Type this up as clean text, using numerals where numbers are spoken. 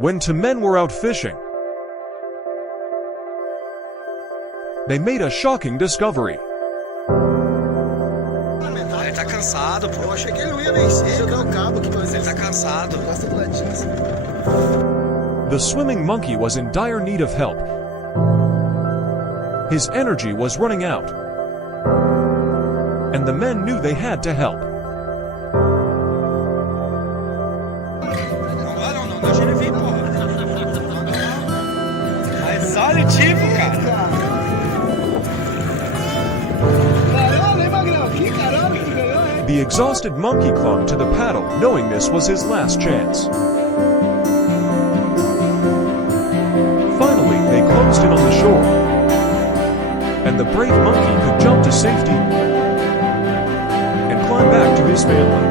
When two men were out fishing, they made a shocking discovery. Ele tá cansado, pô. Eu achei que ele não ia vencer. Jogar o cabo aqui pra ver. Ele tá cansado. Gosta do ladinho assim. The swimming monkey was in dire need of help. His energy was running out, and the men knew they had to help. Não, deixa ele vir, porra. Mas olha o tipo, cara. Caralho, hein, Magrão? Que caralho que tu ganhou, hein? The exhausted monkey clung to the paddle, knowing this was his last chance. Finally, they closed in on the shore, and the brave monkey could jump to safety and climb back to his family.